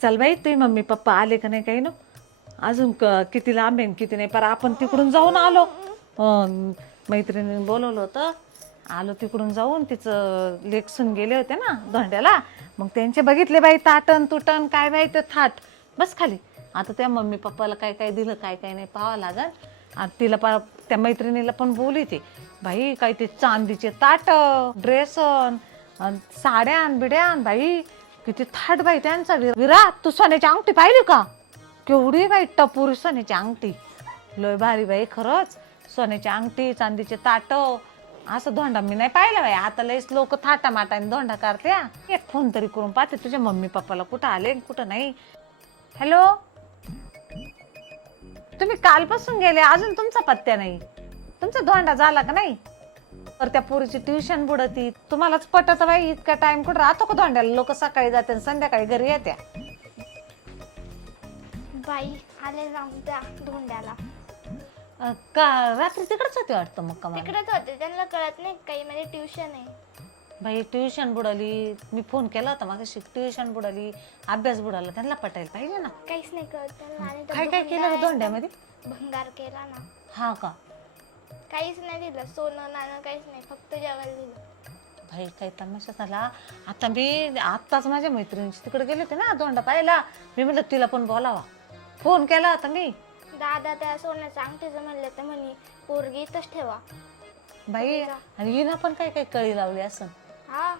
चल बाई तुझी मम्मी पप्पा आले का नाही काही ना अजून किती लांब आहे किती नाही पर आपण तिकडून जाऊन आलो. मैत्रिणीने बोलवलं होतं आलो तिकडून जाऊन तिचं लेकसून गेले होते ना धोंड्याला. मग त्यांचे बघितले बाई ताटण तुटण काय बाई ते थाट बस खाली. आता त्या मम्मी पप्पाला काय काय दिलं काय काय नाही पाहावं लागल. आणि तिला त्या मैत्रिणीला पण बोलते बाई काय ते चांदीचे ताट ड्रेसन साड्यान बिड्यान बाई किती थाट बाई त्यांचा. विरा तू सोन्याची अंगठी पाहिली का केवढी बाई टपोरी सोन्याची अंगठी लय भारी बाई खरंच. सोन्याची अंगठी चांदीचे ताट असं धोंडा मी नाही पाहिलं बाई. आता लयच लोक थाटा माटाने धोंडा करते. एक फोन तरी करून पाहते तुझ्या मम्मी पप्पाला कुठं आले कुठं नाही. हॅलो तुम्ही कालपासून गेले अजून तुमचा पत्त्या नाही. तुमचा धोंडा झाला का नाही. तर त्या पोरीची ट्युशन बुडती तुम्हालाच पटत बाई. इतका टाइम कुठं राहतो का धोंड्याला. लोक सकाळी जाते संध्याकाळी घरी येत्या. बाई आले जाऊन त्या धोंड्याला का रात्री तिकडेच होते वाटतं मग का तिकडेच होते. त्यांना कळत नाही काही म्हणजे ट्युशन आहे. बाई ट्युशन बुडाली. मी फोन केला होता माझं ट्युशन बुडाली अभ्यास बुडाला त्यांना पटायला पाहिजे ना. काहीच नाही कळत त्यांना. आणि काय काय केलं धोंड्यामध्ये. भंगार केला ना. हा का काहीच नाही दिलं सोनं नाणं काहीच नाही फक्त जेवायला दिलं. भाई काही तमाशा झाला. आता मी आत्ताच माझ्या मैत्रिणीची तिकडे गेले होते ना धोंडा पाहायला. मी म्हटलं तिला पण बोलावा फोन केला होता मी. दादा त्या सोन्याचं अंगठीचं म्हणलं तर म्हणे पोरगी इथंच ठेवा. बाई आणि हिनं पण काय काय कळी लावली असं. हा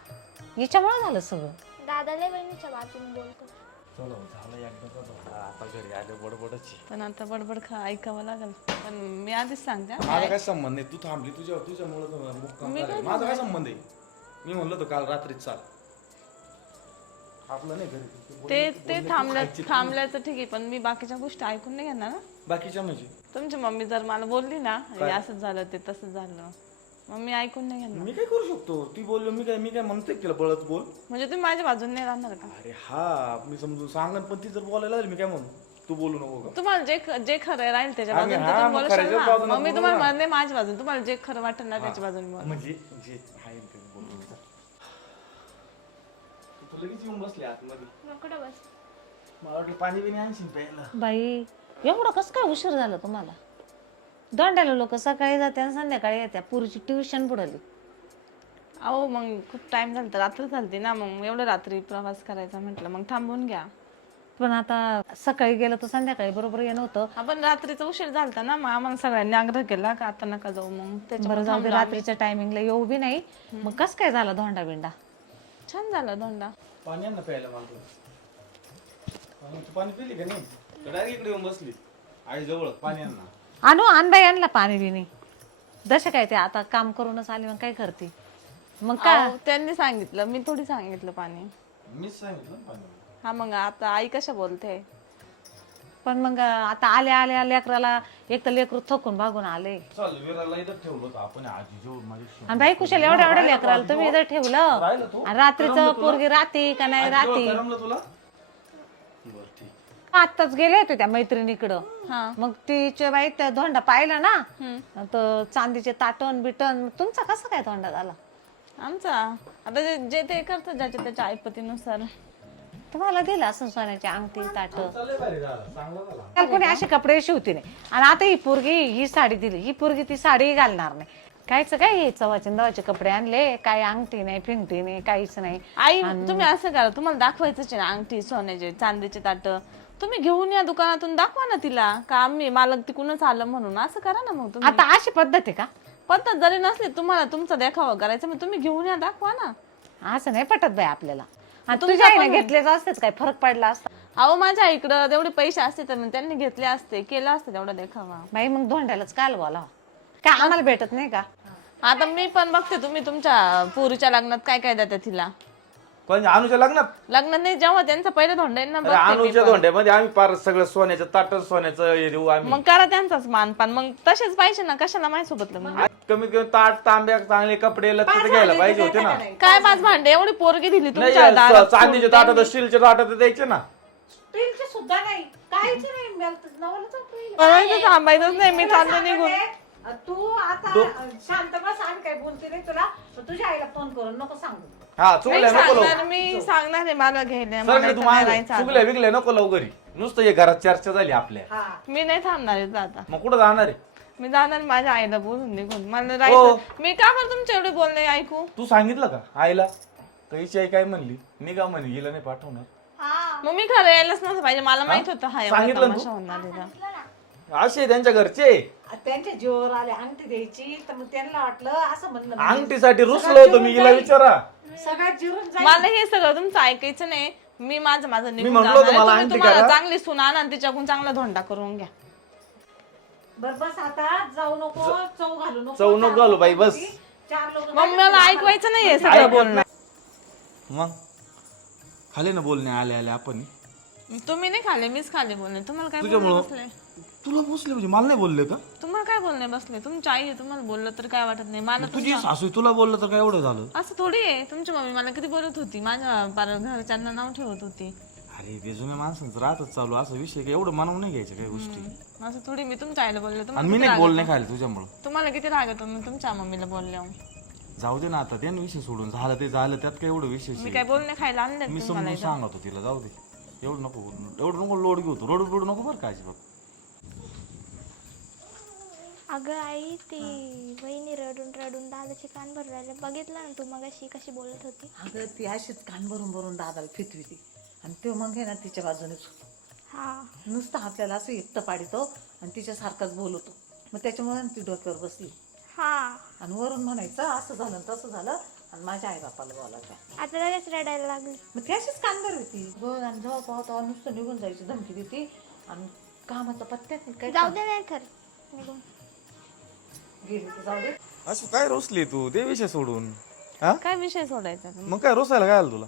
हिच्यामुळे झालं सगळं. दादा लय बहिणीच्या बाजूने बोलतो. चलो झालं एकदा का आता घरी आले बडबडच. पण आता बडबड ऐकावं लागेल. पण मी आधीच सांगते माझा काय संबंध आहे. तू थांबली तुझ्यामुळे माझा काय संबंध आहे. मी म्हणलं होतं काल रात्री चाल आपलं नाही घरी. ते थांबल्याचं ठीक आहे पण मी बाकीच्या गोष्टी ऐकून नाही घेणार ना. बाकीच्या म्हणजे तुमची मम्मी जर मला बोलली ना हे असंच झालं ते तसंच झालं मग मी ऐकून नाही घेणार. मी काय करू शकतो. ती बोललो मी काय म्हणतोय तिला बळत बोल. म्हणजे तुम्ही माझ्या बाजूने नाही राहणार का. अरे हा मी समजून सांगन पण ती जर बोलायला लागली मी काय म्हणू तू बोलू नको का. तुम्हाला जे खरं राहील त्याच्या आम्ही बाजूने हा, तुम्ही मग बोलू खऱ्याच्या शकता. बाजूने मग मी बोलू तुम्हाला ना. म्हणते माझ्या बाजूने तुम्हाला जे खरं वाटेल ना त्याच्या बाजूने बोला. म्हणजे जे आहे ते बोलू. तू लगेच येऊन बसली आतमध्ये. नको बस. मला वाटलं पाणी बिणी आणशील प्यायला. बाई एवढं कसं काय उशीर झालं तुम्हाला. धोंड्याला लोक सकाळी जाते आणि संध्याकाळी येत्या. पुरीची ट्युशन बुडाली. अहो मग खूप टाइम झाला तर रात्र झालती ना मग एवढं रात्री प्रवास करायचा म्हटलं मग थांबून घ्या. पण आता सकाळी गेलं तर संध्याकाळी बरोबर येणं होतं. आपण रात्रीचा उशीर झालता ना मग आम्हाला सगळ्यांनी आग्रह केला का आता नका जाऊ मग बरं त्याच्यामुळे जाऊ दे थांबलो आम्ही. रात्रीच्या टायमिंगला येऊ बी नाही. मग कस काय झाला धोंडा बिंडा. छान झालं धोंडा. पाणी आण ना प्यायला मागतो. तू पाणी पिली का नाही. डायरेक्ट इकडे येऊन बसली आई जवळ. पाणी आण ना. आणू आण बाई आणला पाणी बिनी. जसे काय ते आता काम करूनच आले मग काय करते मग काय. अहो, त्यांनी सांगितलं मी थोडी सांगितलं पाणी. मीच सांगितलं ना पाणी. हा मग आता आई कशा बोलते. पण मग आता आल्या आल्या लेकराला एक तर लेकरू थकून भागून आले. चल विराला इथं ठेवलं होतं आपण आजी जेवण माझी. आणि बाई कुशाल एवढ्या एवढ्या लेकराला तुम्ही इथं ठेवलं. राहिलं तू आणि रात्रीचं पोरगी राहते का नाही राहते. करमलं तुला. बरं ठीक. आत्ताच गेले होते त्या मैत्रिणीकडं. हा मग तिच्या बाई त्या धोंडा पाहिला ना तर चांदीचे ताटण बिटन. तुमचा कसा काय धोंडा झाला. आमचा आता जे ते करतात ज्याच्या त्याच्या ऐपतीनुसार. तुम्हाला दिलं असं सोन्याची अंगठी ताट. चाललंय भारी झालं चांगलं झालं. त्याला कोणी असे कपडे शिवते नाही. आणि आता ही पोरगी ही साडी दिली. ही पोरगी ती साडी घालणार नाही. कायच काय हे चवाचे दवाचे कपडे आणले. काय अंगठी नाही फिंगटी नाही काहीच नाही. आई तुम्ही असं करा तुम्हाला दाखवायचंच आहे ना अंगठी सोन्याचे चांदीचे ताट. तुम्ही घेऊन या दुकानातून दाखवा ना तिला का आम्ही मालक तिकूनच आलं म्हणून. असं करा ना मग तुम्ही. आता अशी पद्धत आहे का. पद्धत जरी नसली तुम्हाला तुमचा देखावा करायचा मग तुम्ही घेऊन या दाखवा ना. असं नाही पटत बाई आपल्याला. आणि तुझ्या आईने घेतलेच असतेच काय फरक पडला असता. अहो माझ्या इकडं तेवढे पैसे असते तर मग त्यांनी घेतले असते केला असते तेवढा देखावा. बाई मग धोंड्यालाच काल बोलावा. काय आम्हाला भेटत नाही का. आता मी पण बघते तुम्ही तुमच्या पोरीच्या लग्नात काय काय देता तिला. पण अनुच्या लग्नात. लग्नात नाही जेव्हा त्यांचा पहिला धोंडा आहे ना बघते मी अनुच्या पण. धोंड्यामध्ये आम्ही पार सगळं सोन्याचं ताट सोन्याचं हे देऊ आम्ही. मग करा त्यांचाच मानपान मग तसेच पाहिजे ना कशाला माझ्यासोबत लग्न. आज कमीत कमी ताट तांब्या चांगले कपडे लक्ष घ्यायला पाहिजे होते ना. काय पाच भांडे एवढी पोरगी दिली नाही तुमच्या दारात चांदीचे ताट स्टीलचे ताट द्यायचे ना. स्टीलचे सुद्धा नाही काहीच नाही. बघायचं थांबायचंच नाही मी चालते निघून. तू आता शांत बस. आणि काय बोलते नाही तुला तुझ्या आईला फोन करून नको सांगू. हा मी चुकल्या नको लावू. सांगणार आहे मला घ्यायला सर मला तू इथं माग नाही राहायचं आता. चुकल्या बिकल्या नको लावू घरी नुसतं हे घरात चर्चा झाली आपल्या. मी नाही थांबणार आहे इथं आता. मग कुठं जाणार आहे? मी जाणार माझ्या आईला बोलून निघून मला हो. राहायचं. मी का बरं तुमच्या एवढे बोलणे ऐकू? तू सांगितलं का आईला? कहीची आई काय म्हणली? मी का म्हणे गेला नाही पाठवणार. हा मग मी खरं यायलाच नव्हतं पाहिजे. मला माहित होतं हा एवढा सांगितलं ना तमाशा होणार आहे का. असे त्यांच्या घरचे त्यांच्या जीवावर आले अंगठी द्यायची तर मग त्यांना वाटलं असं म्हणलं अंगठीसाठी रुसलो होतो मी गेला विचारा. सगळ्यात जिरून जाईल. मला हे सगळं तुमचं ऐकायचं नाही. मी माझं निघून म्हणलो जाणार होतो आहे. मला तुम्ही आणते तुम्हाला करा. चांगली सून आणा आणि तिच्याकडून चांगला धोंडा करून घ्या. बरं बस आता जाऊ नको चव घालू नको. चव नको घालू बाई, बस. 4 लोक मग मला ऐकवायचं नाहीये सगळं बोलणं. मग खाले ना बोलणे आले आले आपण. तुम्ही नाही खाले मीच खाले बोलणे. तुम्हाला काय तुझ्यामुळं- बोलणे बसले? तुला बसले म्हणजे मला नाही बोलले का? तुम्हाला काय बोलणे बसले? तुमची आई आहे, तुम्हाला बोललं तर काय वाटत नाही. मला तुझी सासू तुला बोललं तर काय एवढं झालं? असं थोडी आहे. तुमची मम्मी मला किती बोलत होती, माझ्या घरच्यांना नाव ठेवत होती. अरे ते जुन्या माणसांचं राहतच चालू असं विषय काय एवढं मानवून नाही घ्यायचं काही गोष्टी. असं थोडी मी तुमच्या आईला बोलले. आणि मी नाही बोलणे खायला तुझ्यामुळं. तुम्हाला किती राग येतो मी तुमच्या मम्मीला बोलले. जाऊ दे ना आता ते विषय सोडून झालं ते झालं त्यात काय एवढं विषय मी काय बोलणे खायला आणले मी तुम्हाला समजून सांगतो तिला जाऊ दे एवढं नको लोड घेऊ रोड नको बरं का अजिबात. अगं आई ती वहिनी रडून रडून दादाचे कान भरून राहिले. बघितलं ना तू मगाशी कशी बोलत होती. अगं ती अशीच कान भरून भरून दादाला फितविती आणि तो मग आहे ना तिच्या बाजूनेच हा नुसतं आपल्याला असं एकटं पाडितो आणि तिच्यासारखाच बोलतो. मग त्याच्यामुळे ती डोक्यावर बसली हा आणि वरून म्हणायचं असं झालं आणि तसं झालं आणि माझ्या आई बापाला बोलायचं. आता लगेच रडायला लागली. मग ती अशीच कान भरवती बघ आणि जेव्हा पाहतो नुसतं निघून जायची धमकी देते आणि कामाचा पत्त्यात नाही काय. जाऊ दे नाही तर निघून गेली तर जाऊ दे. असं काय रोसली तू ते विषय सोडून? हा काय विषय सोडायचा. मग काय रोसायला काय आलं तुला?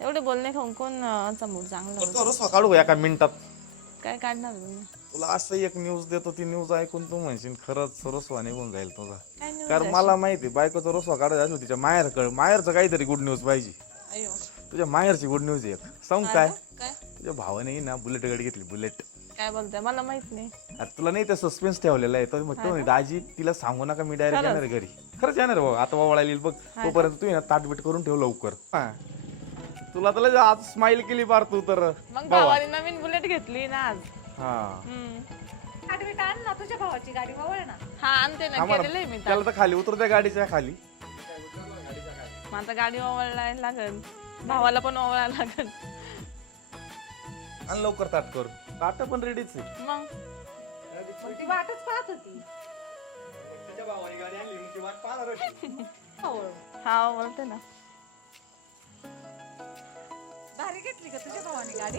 एवढे बोलणे खाऊन कोण मूड चांगला होतो? रोसवा काढू एका मिनिटात. काय काढणार तुम्ही? तुला असं एक न्यूज देतो ती न्यूज ऐकून तू म्हणशील खरंच रोसवा निघून जाईल तुझा. काय news कारण मला माहिती बायकोचा रोसवा काढायचा असलो तिच्या माहेरचं काहीतरी गुड न्यूज पाहिजे. अयो तुझ्या माहेरची गुड न्यूज आहे एक. सांग काय? काय तुझ्या भावाने ना बुलेट गाडी घेतली बुलेट. काय बोलताय मला माहित नाही. अरे तुला नाही ते सस्पेन्स ठेवलेला आहे तर मग तो म्हणे, दाजी तिला सांगू नका मी डायरेक्ट येणार आहे घरी. खरंच येणार आहे बाबा आता वावळायला येईल बघ तोपर्यंत तू ना ताटबीट करून ठेव लवकर. हा. तुला तर आज स्माइल केली बार तू तर. मग भावाने नवीन बुलेट घेतली ना आज. हा आठवीत आण ना तुझ्या भावाची गाडी वळ ना. हा आणते ना आम्हाला- केलेलं आहे मी त्याला तर खाली उतर त्या गाडीच्या खाली. मग आता गाडी ओवळायला लागल भावाला पण ओवळायला लागल. आणि लवकर ताट कर. ताट पण रेडीच आहे. मग ती वाटच पाहत होती. हा बोलते ना. भारी घेतली का तुझ्या भावाने गाडी?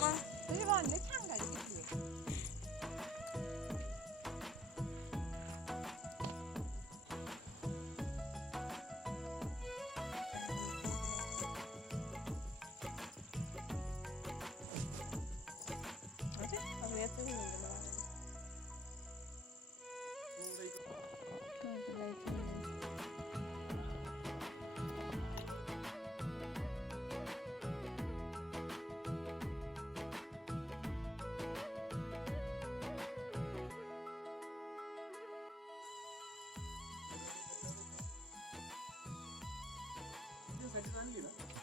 मग तुझ्या भावाने छान गाडी घेतली.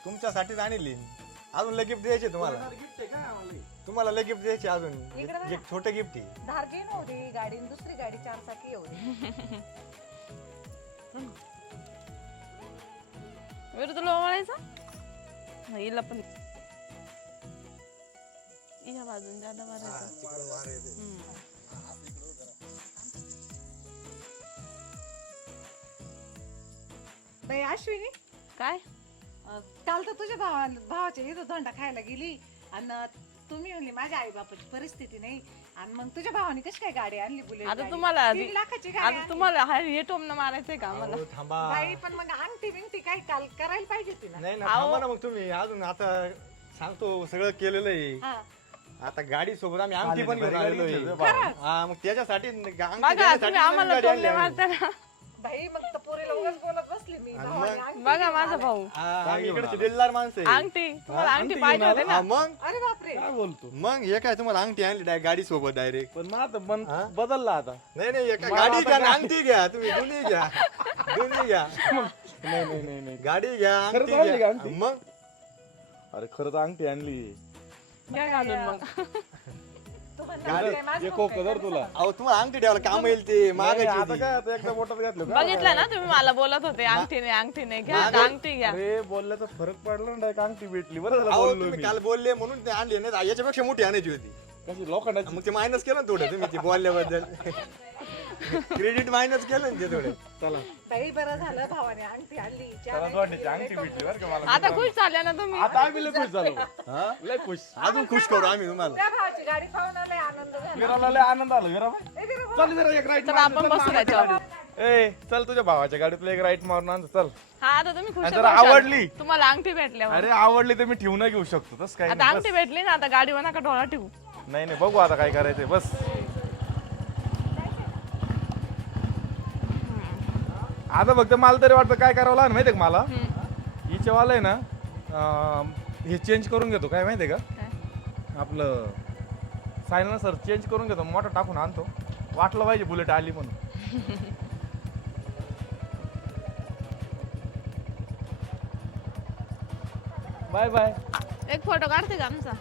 तुमच्यासाठीच आणली. अजून लय गिफ्ट द्यायचे तुम्हाला. तुम्हाला लय गिफ्ट द्यायचे अजून. एक छोटे गिफ्ट आहे. धारगी नव्हती गाडी आणि दुसरी गाडी 4 चाकी होती. वेळ तुला ओवाळायचा हिला पण या बाजून जादा मारायचं. बाई अश्विनी काय काल तर तुझ्या भावाच्या इथं धोंडा खायला गेली आणि तुम्ही म्हणली माझ्या आई बापाची परिस्थिती नाही आणि मग तुझ्या भावाने कशी काय गाडी आणली बुलेट आता गाडी? तुम्हाला 3 लाखाची गाडी आता तुम्हाला हे टोमणं मारायचंय का आम्हाला? अहो, थांबा. बाई पण मग अंगठी बिंगठी काय काल करायला पाहिजे होती ना. नाही ना थांबा ना मग तुम्ही अजून आता सांगतो सगळं केलेलं आहे. हा. आता गाडी सोबत आम्ही अंगठी पण घेऊन आलेलो आहे. हा मग त्याच्यासाठी अंगठी बघा देण्यासाठी तुम्ही नवीन आम्हाला गाडी आणली टोमणे आम्ही. मारता ना. बाई मग तर पोरीला उगाच बोलत बसली बसले मी आणि मग बघा माझा भाऊ हा, इकडचे दिलदार माणसं आहे. अंगठी तुम्हाला अंगठी पाहिजे होते ना हा, मग अरे बापरे काय बोलतो मग हे काय तुम्हाला अंगठी आणली गाडी सोबत डायरेक्ट पण मग आता बदलला आता नाही नाही एका गाडी घ्या आणि अंगठी घ्या तुम्ही दोन्ही घ्या दोन्ही घ्या नाही नाही नाही नाही गाडी घ्या खरंच अंगठी आणली का घ्या अंगठी? मग अरे खरंच अंगठी आणली घ्या घालून मग हे कोक धर तुला अहो तुम्हाला अंगठी ठेवायला काम येईल ते नाही, मागायची आता होती. काय आता एकदा बोटात घातलं का? बघितलं ना तुम्ही मला बोलत होते अंगठी नाही घ्या आता अंगठी घ्या अरे बोलल्याचा फरक पडला ना direct अंगठी भेटली बरं झालं अहो बोललो तुम्ही मी काल बोलले म्हणून ते आणली नाही याच्यापेक्षा मोठी आणायची होती कशी लोखंडाची मग ते मायनस केलं ना थोडं तुम्ही ते बोलल्याबद्दल क्रेडिट मायनस केलं ना ते थोडं चला बाई बरं झालं भावाने अंगठी आणली चला वाटण्याची अंगठी भेटली बरं का मला आता खुश झाल्या ना तुम्ही आता आम्ही लय खुश झालो हा? लय खुश अजून खुश करू आम्ही तुम्हाला त्या भावाची गाडी पाहून आलाय आनंद झाला विराला लय आनंद आला विरा चल जरा एक राईट तर आपण बसू त्याच्यावर ए चल तुझ्या भावाच्या गाडीतला एक राईट मारून आण चल हा आता तुम्ही खुश आणि जर आहे, खुश आवडली? आहे. तुम्हाला अंगठी भेटल्यावर अरे आवडली तर मी ठेवून घेऊ शकतो तस काही आता नाही अंगठी भेटली ना आता गाडीवर नका डोळा ठेवू बस. नाही नाही बघू आता काय करायचंय बस आता फक्त मला तरी वाटतं काय करावं लागेल माहितीये का मला हिच्यावाला आहे ना हे चेंज करून घेतो काय माहितीये का आपलं सायनल सर चेंज करून घेतो मोठा टाकून आणतो वाटलं पाहिजे बुलेट आली म्हणून बाय बाय एक फोटो काढते का आमचा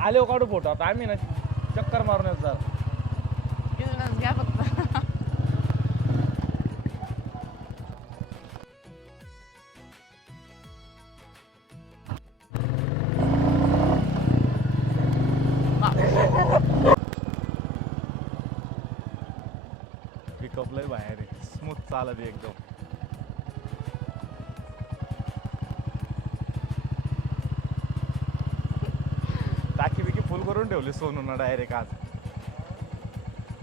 आले हो काढू फोटो आता आम्ही ना चक्कर मारून येतो जरा. इथूनच घ्या फक्त पिकअप लय बाहेर आहे स्मूथ चालत आहे एकदम टाकी बिकी फुल करून ठेवली सोनून डायरेक्ट आज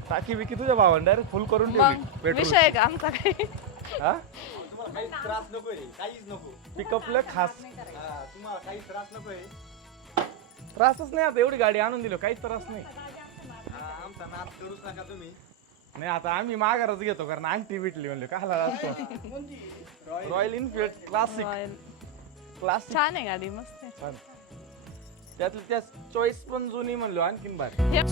टाकी बिकी तुझ्या भावाने डायरेक्ट फुल करून ठेवली मग पेट्रोल विषय आहे का आमचा काही हा तुम्हाला काहीच त्रास नकोय काहीच नको पिकअपला खास तुम्हाला काहीच त्रास नकोय त्रासच नाही आता एवढी गाडी आणून दिली काहीच त्रास नाही आमचा नाद करूच नका तुम्ही नाही आता आम्ही माघारच घेतो कारण अंगठी भेटली म्हणले काला असतो रॉयल इनफिल्ड क्लासिक क्लासिक छान आहे गाडी मस्त आहे त्यातली त्या चॉईस पण जुनी म्हणलो आणखीन भारी हे-